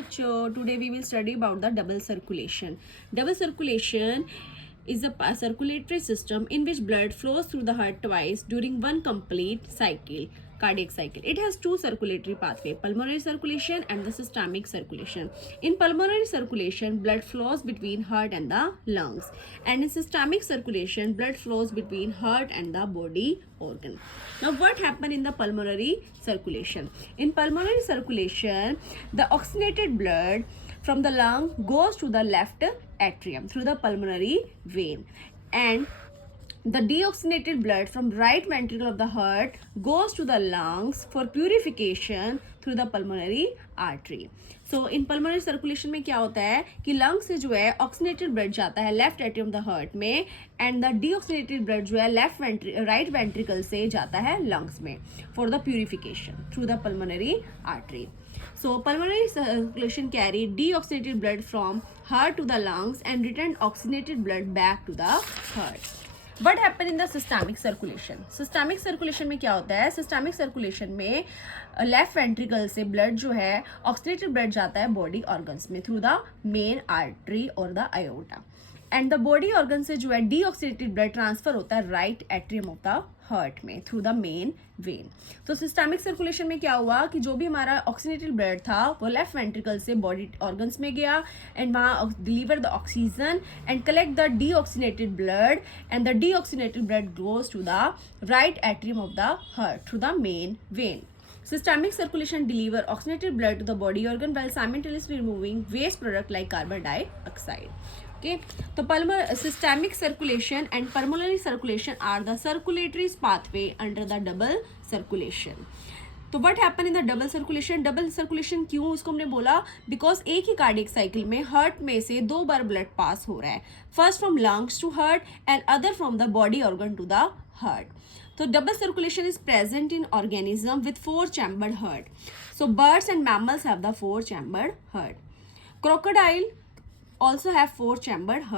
बच्चों, today we will study about the double circulation. Double circulation is a circulatory system in which blood flows through the heart twice during one complete cycle, cardiac cycle. It has two circulatory pathway, pulmonary circulation and the systemic circulation. In pulmonary circulation, blood flows between heart and the lungs, and in systemic circulation, blood flows between heart and the body organ. Now what happen in the pulmonary circulation? In pulmonary circulation, the oxygenated blood from the lung goes to the left atrium through the pulmonary vein, and the deoxygenated blood from right ventricle of the heart goes to the lungs for purification through the pulmonary artery. So in pulmonary circulation में क्या होता है कि lung से जो है oxygenated blood जाता है लेफ्ट एट्रियम द हार्ट में, एंड द डीऑक्सीनेटेड ब्लड जो है राइट वेंट्रिकल से जाता है लंग्स में for the purification through the pulmonary artery. So pulmonary circulation carry deoxygenated blood from heart to the lungs and return oxygenated blood back to the heart. What happen in the systemic circulation? Systemic circulation में क्या होता है? Systemic circulation में left ventricle से blood जो है oxygenated blood जाता है बॉडी ऑर्गन्स में थ्रू द मेन आर्टरी और the iota, and the body organ से जो है डीऑक्सीनेटेड ब्लड ट्रांसफर होता है right atrium of the heart में थ्रू द मेन वेन. तो सिस्टमिक सर्कुलेशन में क्या हुआ कि जो भी हमारा ऑक्सीनेटेड ब्लड था वो लेफ्ट वेंट्रिकल से बॉडी ऑर्गन्स में गया, एंड वहाँ deliver the oxygen and collect the deoxygenated blood, and the deoxygenated blood goes to the right atrium of the heart through the main vein. Systemic circulation deliver oxygenated blood to the body organ while simultaneously removing waste product like carbon dioxide. Okay, so systemic circulation and pulmonary circulation are the circulatory pathway under the double circulation. तो what happen in the double circulation? Double circulation क्यों उसको हमने बोला? Because एक ही cardiac cycle में heart में से दो बार ब्लड पास हो रहा है, first from lungs to heart and other from the body organ to the heart. So double circulation is present in organism with four-chambered heart. So birds and mammals have the four-chambered heart. Crocodile also have four-chambered heart.